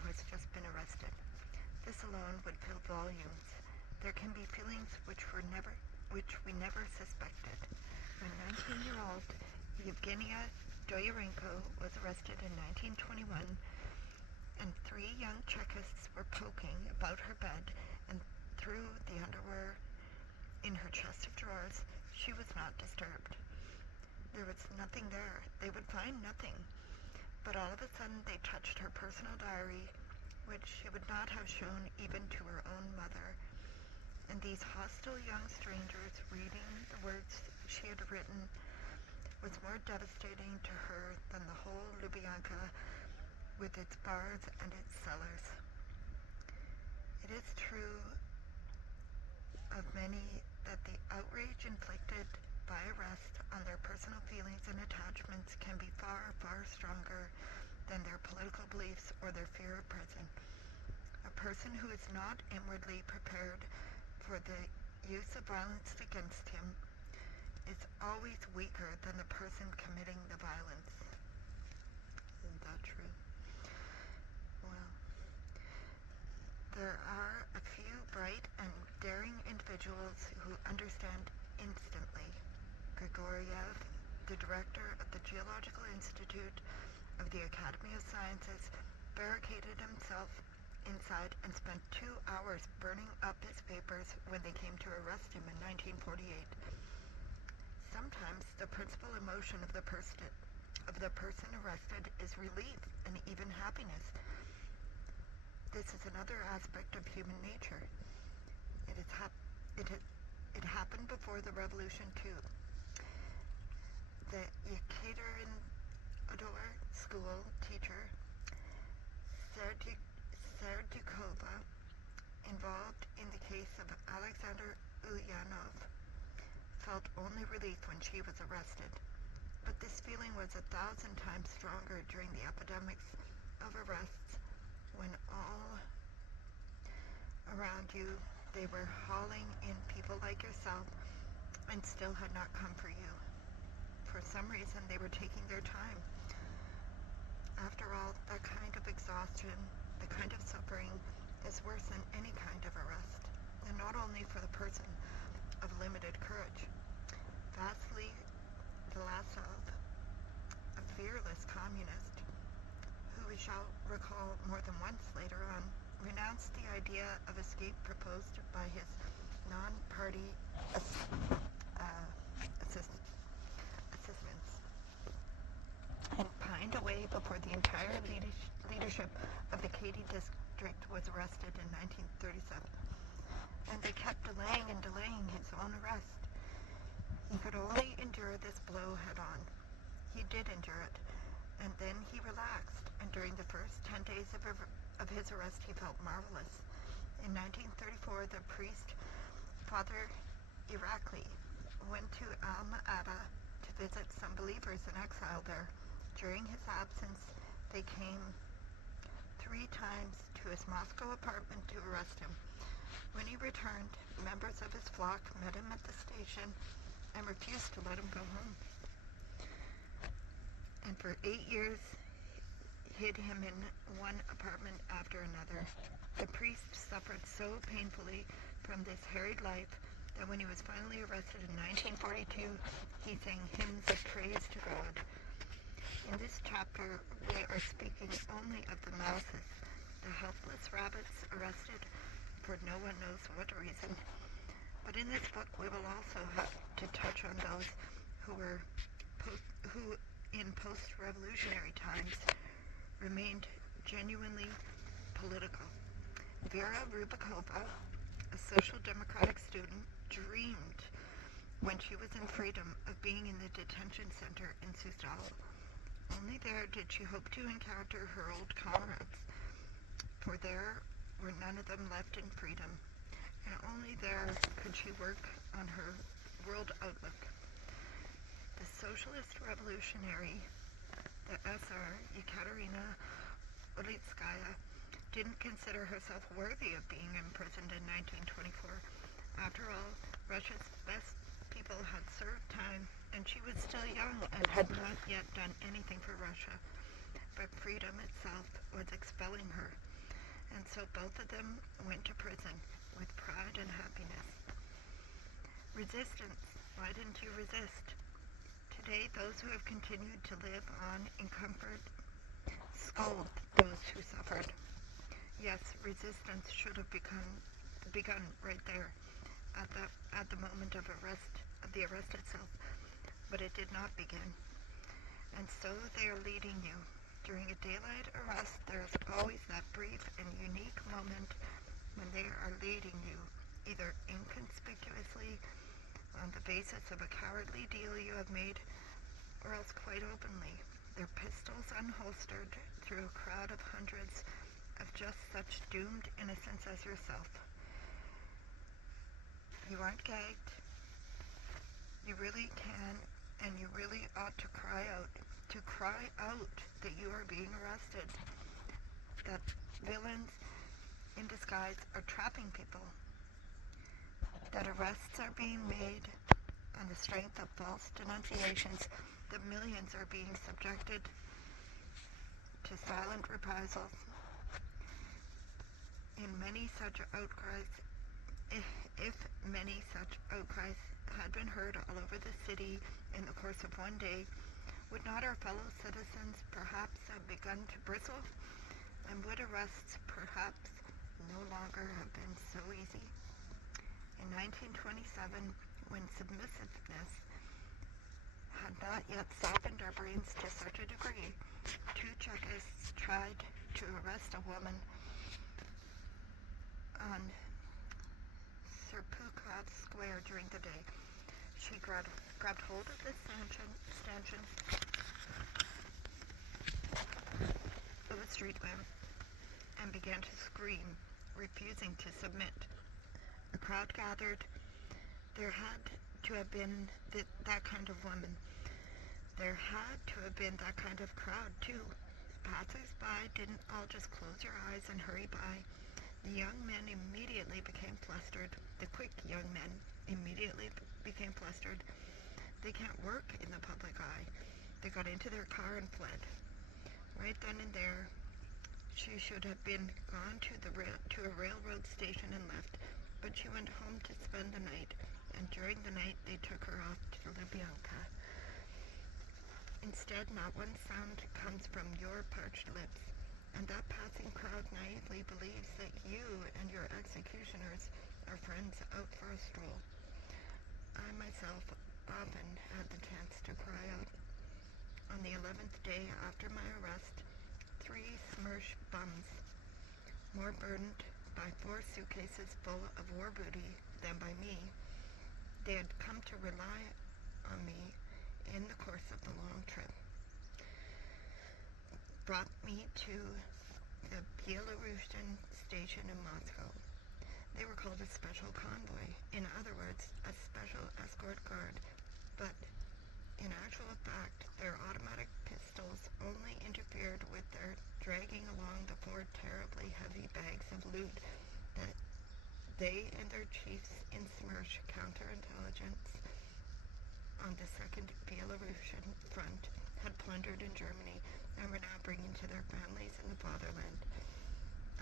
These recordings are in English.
who has just been arrested. This alone would fill volumes. There can be feelings which we never suspected. When 19-year-old Yevgenia Doyarenko was arrested in 1921, and 3 young Chekists were poking about her bed and through the underwear in her chest of drawers, she was not disturbed. There was nothing there. They would find nothing. But all of a sudden they touched her personal diary, which she would not have shown even to her own mother. And these hostile young strangers reading the words she had written was more devastating to her than the whole Lubyanka with its bars and its cellars. It is true of many that the outrage inflicted by arrest on their personal feelings and attachments can be far, far stronger than their political beliefs or their fear of prison. A person who is not inwardly prepared for the use of violence against him is always weaker than the person committing the violence. Isn't that true? Well, there are a few bright and daring individuals who understand instantly. Grigoriev, the director of the Geological Institute of the Academy of Sciences, barricaded himself inside and spent 2 hours burning up his papers when they came to arrest him in 1948. Sometimes the principal emotion of the person arrested is relief and even happiness. This is another aspect of human nature. It happened before the revolution too. The Yekaterinodar school teacher, Serdukova, involved in the case of Alexander Ulyanov, felt only relief when she was arrested. But this feeling was 1,000 times stronger during the epidemics of arrests, when all around you they were hauling in people like yourself and still had not come for you. For some reason they were taking their time. After all, that kind of exhaustion, the kind of suffering, is worse than any kind of arrest, and not only for the person of limited courage. Vasily Vlasov, a fearless communist, who we shall recall more than once later on, renounced the idea of escape proposed by his non-party assistants, and pined away before the entire leadership of the Katy district was arrested in 1937. And they kept delaying and delaying his own arrest. He could only endure this blow head-on. He did endure it, and then he relaxed, and during the first 10 days of his arrest he felt marvelous. In 1934, the priest, Father Irakli, went to Alma-Ata to visit some believers in exile there. During his absence, they came 3 times to his Moscow apartment to arrest him. When he returned, members of his flock met him at the station and refused to let him go home. And for 8 years, hid him in one apartment after another. The priest suffered so painfully from this harried life that when he was finally arrested in 1942, he sang hymns of praise to God. In this chapter, we are speaking only of the mouses, the helpless rabbits arrested for no one knows what reason. But in this book, we will also have to touch on those who in post-revolutionary times remained genuinely political. Vera Rubikova, a social democratic student, dreamed when she was in freedom of being in the detention center in Sustal. Only there did she hope to encounter her old comrades, for there were none of them left in freedom, and only there could she work on her world outlook. The socialist revolutionary, the SR, Ekaterina Ulitskaya, didn't consider herself worthy of being imprisoned in 1924. After all, Russia's best people had served time, and she was still young and had not yet done anything for Russia. But freedom itself was expelling her. so both of them went to prison with pride and happiness. Resistance. Why didn't you resist? Today, those who have continued to live on in comfort scold those who suffered. Yes, resistance should have begun right there, at the moment of the arrest itself, but it did not begin. And so they are leading you. During a daylight arrest, there is always that brief and unique moment when they are leading you, either inconspicuously on the basis of a cowardly deal you have made, or else quite openly, their pistols unholstered through a crowd of hundreds of just such doomed innocents as yourself. You aren't gagged. You really can, and you really ought to cry out that you are being arrested, that villains in disguise are trapping people, that arrests are being made on the strength of false denunciations, that millions are being subjected to silent reprisals. In many such outcries, if many such outcries had been heard all over the city in the course of one day, would not our fellow citizens perhaps have begun to bristle? And would arrests perhaps no longer have been so easy? In 1927, when submissiveness had not yet softened our brains to such a degree, two Czechists tried to arrest a woman on Serpukhov Square during the day. She grabbed hold of the stanchion of a street lamp and began to scream, refusing to submit. A crowd gathered. There had to have been that kind of woman. There had to have been that kind of crowd, too. Passers-by didn't all just close your eyes and hurry by. The young men immediately became flustered. The quick young men immediately became flustered. They can't work in the public eye. They got into their car and fled. Right then and there, she should have been gone to a railroad station and left, but she went home to spend the night, and during the night they took her off to Lubyanka. Instead, not one sound comes from your parched lips, and that passing crowd naively believes that you and your executioners are friends out for a stroll. I myself often had the chance to cry out. On the 11th day after my arrest, 3 Smersh bums, more burdened by 4 suitcases full of war booty than by me, they had come to rely on me in the course of the long trip, brought me to the Belarusian station in Moscow. They were called a special convoy, in other words, a special escort guard, but in actual fact, their automatic pistols only interfered with their dragging along the 4 terribly heavy bags of loot that they and their chiefs in Smersh counterintelligence on the Second Belarusian front had plundered in Germany and were now bringing to their families in the fatherland.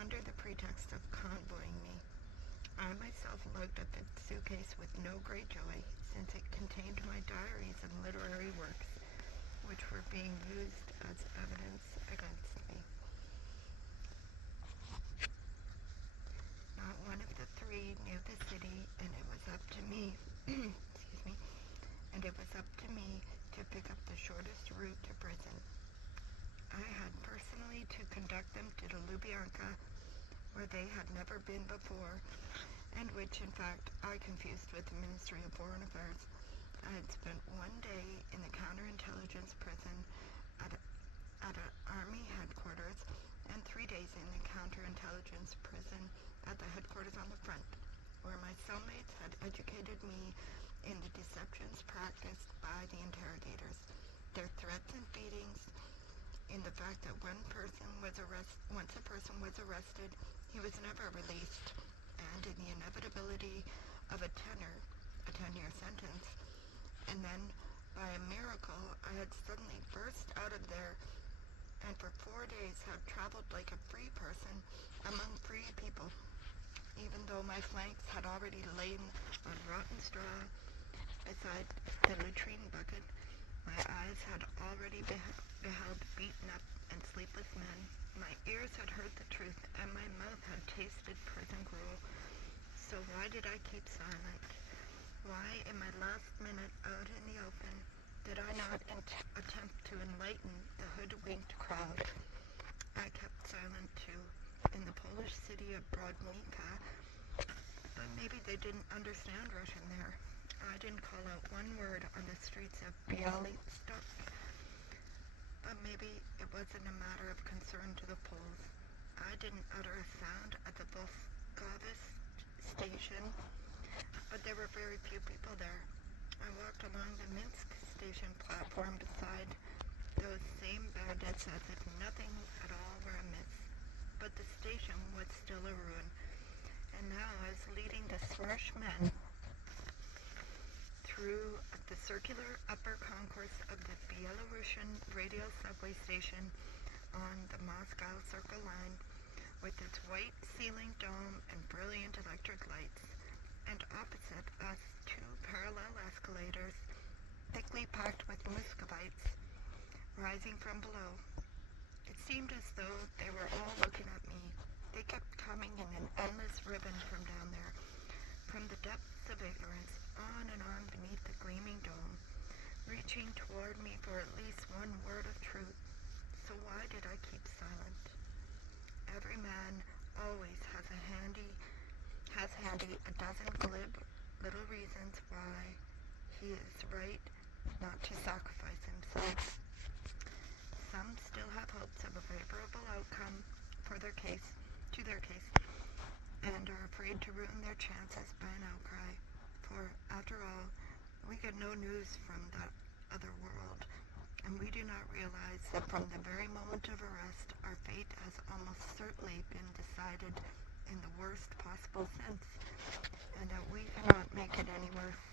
Under the pretext of convoying me, I myself lugged a 5th suitcase with no great joy, since it contained my diaries and literary works, which were being used as evidence against me. Not one of the 3 knew the city, and it was up to me, to pick up the shortest route to prison. I had personally to conduct them to Lubyanka, where they had never been before, and which, in fact, I confused with the Ministry of Foreign Affairs. I had spent 1 day in the counterintelligence prison at an army headquarters, and 3 days in the counterintelligence prison at the headquarters on the front, where my cellmates had educated me in the deceptions practiced by the interrogators, their threats and beatings, in the fact that once a person was arrested, he was never released, and in the inevitability of a 10-year sentence. And then, by a miracle, I had suddenly burst out of there, and for 4 days had traveled like a free person among free even though my flanks had already lain on rotten straw beside the latrine bucket. My eyes had already beheld beaten up and sleepless men. My ears had heard the truth, and my mouth had tasted prison gruel. So why did I keep silent? Why, in my last minute out in the open, did I not attempt to enlighten the hoodwinked crowd? I kept silent, too, in the Polish city of Brodnica, but maybe they didn't understand Russian there. I didn't call out one word on the streets of Bialystok, but maybe it wasn't a matter of concern to the Poles. I didn't utter a sound at the Volskovis station, but there were very few people there. I walked along the Minsk station platform beside those same bandits as if nothing at all were amiss. But the station was still a ruin, and now I was leading the Smersh men through the circular upper concourse of the Belarusian radio subway station on the Moscow Circle line, with its white ceiling dome and brilliant electric lights, and opposite us 2 parallel escalators, thickly packed with Muscovites, rising from below. It seemed as though they were all looking at me. They kept coming in an endless ribbon from down there, from the depths of ignorance, on and on beneath the gleaming dome, reaching toward me for at least one word of truth. So why did I keep silent? Every man always has handy a dozen glib little reasons why he is right not to sacrifice himself. Some still have hopes of a favorable outcome to their case, and are afraid to ruin their chances by an outcry. For, after all, we get no news from that other world, and we do not realize that from the very moment of arrest, our fate has almost certainly been decided in the worst possible sense, and that we cannot make it any worse.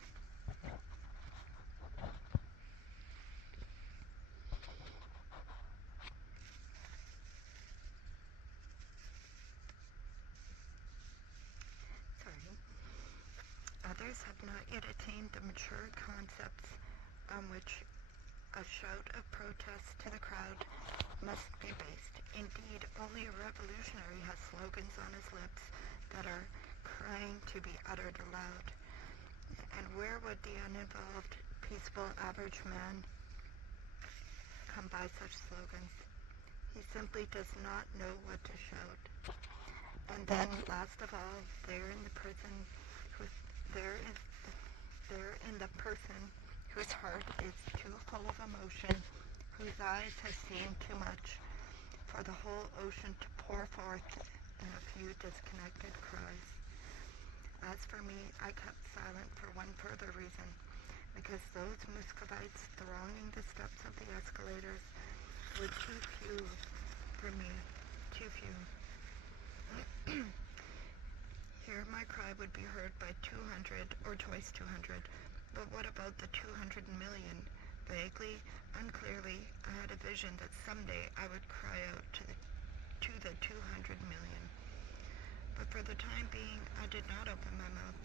Others have not yet attained the mature concepts on which a shout of protest to the crowd must be based. Indeed, only a revolutionary has slogans on his lips that are crying to be uttered aloud. And where would the uninvolved, peaceful average man come by such slogans? He simply does not know what to shout. And then, last of all, there in the person whose heart is too full of emotion, whose eyes have seen too much, for the whole ocean to pour forth in a few disconnected cries. As for me, I kept silent for one further reason, because those Muscovites thronging the steps of the escalators were too few for me, too few. Here my cry would be heard by 200 or twice 200, but what about the 200 million? Vaguely, unclearly, I had a vision that someday I would cry out to the 200 million. But for the time being, I did not open my mouth,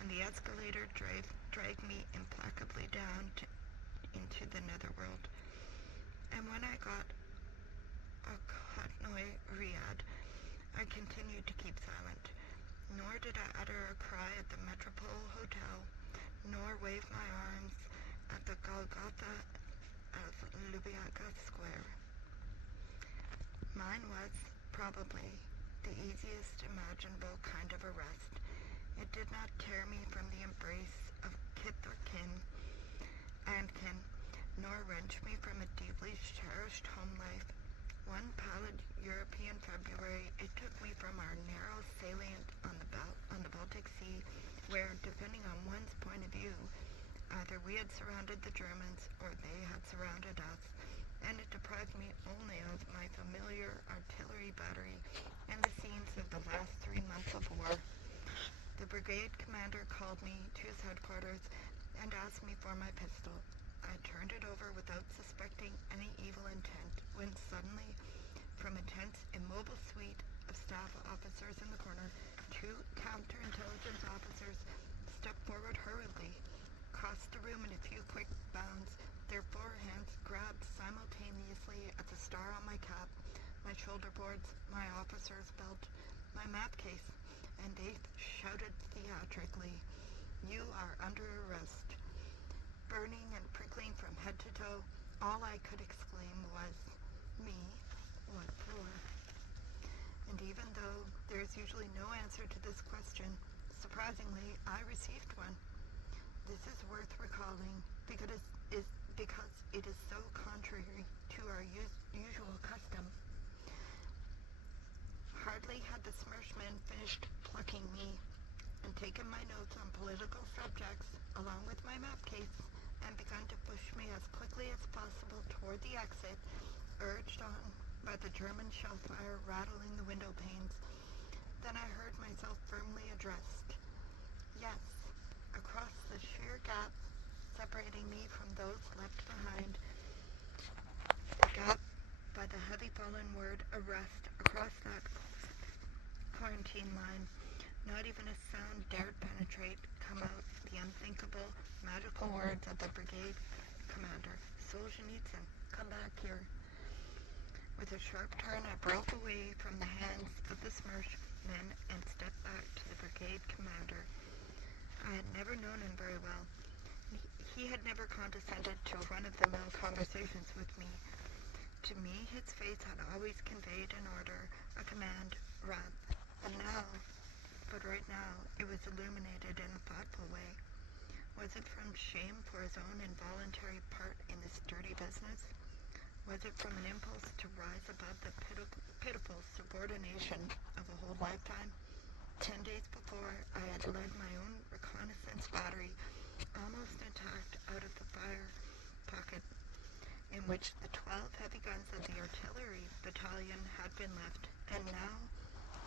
and the escalator dragged me implacably down into the netherworld. And when I got a Kotnoy Riad, I continued to keep silent. Nor did I utter a cry at the Metropole Hotel, nor wave my arms at the Golgotha of Lubyanka Square. Mine was, probably, the easiest imaginable kind of arrest. It did not tear me from the embrace of kith or kin, nor wrench me from a deeply cherished home life. One pallid European February, it took me from our narrow salient on the Baltic Sea, where, depending on one's point of view, either we had surrounded the Germans or they had surrounded us, and it deprived me only of my familiar artillery battery and the scenes of the last 3 months of war. The brigade commander called me to his headquarters and asked me for my pistol. I turned it over without suspecting any evil intent, when suddenly, from a tense, immobile suite of staff officers in the corner, 2 two counterintelligence officers stepped forward hurriedly, crossed the room in a few quick bounds. Their forehands grabbed simultaneously at the star on my cap, my shoulder boards, my officer's belt, my map case, and they shouted theatrically, "You are under arrest." Burning and prickling from head to toe, all I could exclaim was, "Me? What for?" And even though there is usually no answer to this question, surprisingly, I received one. This is worth recalling because it is so contrary to our usual custom. Hardly had the Smirchman finished plucking me and taken my notes on political subjects along with my map case and begun to push me as quickly as possible toward the exit, urged on by the German shell fire rattling the window panes. Then I heard myself firmly addressed. Yes, across the sheer gap separating me from those left behind. The gap by the heavy fallen word arrest across that quarantine line. Not even a sound dared penetrate, come out the unthinkable, magical words of the brigade commander. "Solzhenitsyn, come back here." With a sharp turn, I broke away from the hands of the Smirchmen and stepped back to the brigade commander. I had never known him very well. He had never condescended to run-of-the-mill conversations with me. To me, his face had always conveyed an order, a command, wrath. But right now, it was illuminated in a thoughtful way. Was it from shame for his own involuntary part in this dirty business? Was it from an impulse to rise above the pitiful subordination of a whole lifetime? 10 days before, I had led my own reconnaissance battery, almost intact, out of the fire pocket in which the 12 heavy guns of the artillery battalion had been left, and now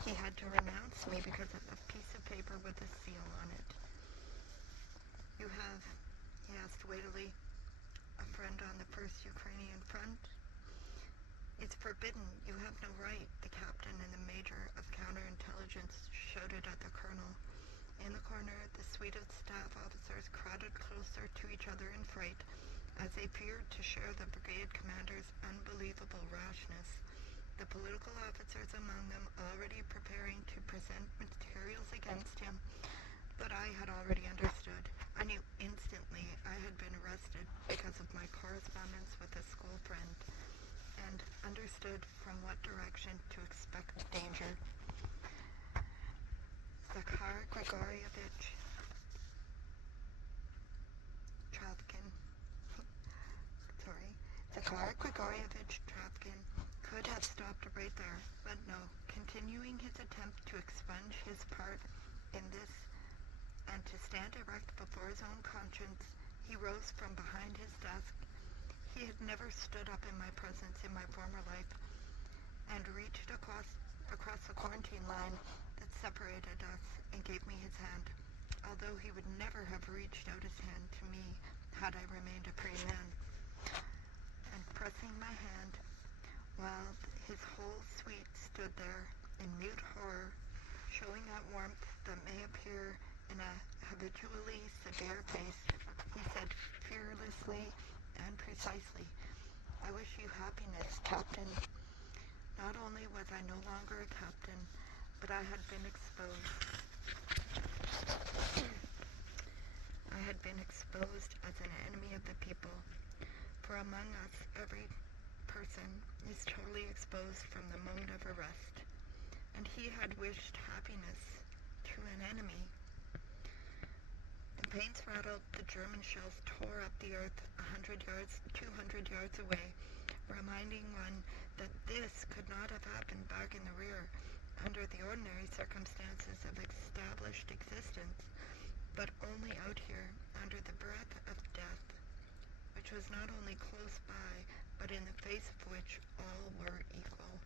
he had to renounce me because of a piece of paper with a seal on it. "You have," he asked weightily, "a friend on the 1st Ukrainian front?" "It's forbidden. You have no right," the captain and the major of counterintelligence shouted at the colonel. In the corner, the suite of staff officers crowded closer to each other in fright, as they feared to share the brigade commander's unbelievable rashness. The political officers among them already preparing to present materials against him, but I had already understood. I knew instantly I had been arrested because of my correspondence with a school friend, and understood from what direction to expect danger. Zakhar Grigorievich Travkin could have stopped right there, but no, continuing his attempt to expunge his part in this and to stand erect before his own conscience, he rose from behind his desk. He had never stood up in my presence in my former life, and reached across the quarantine line that separated us and gave me his hand, although he would never have reached out his hand to me had I remained a free man. And pressing my hand, while his whole suite stood there in mute horror, showing that warmth that may appear in a habitually severe face, he said fearlessly and precisely, "I wish you happiness, Captain." Not only was I no longer a captain, but I had been exposed. I had been exposed as an enemy of the people. For among us, every person is totally exposed from the moment of arrest. And he had wished happiness to an enemy. The panes rattled, the German shells tore up the earth 100 yards, 200 yards away, reminding one that this could not have happened back in the rear under the ordinary circumstances of established existence, but only out here under the breath of death, which was not only close by, but in the face of which all were equal.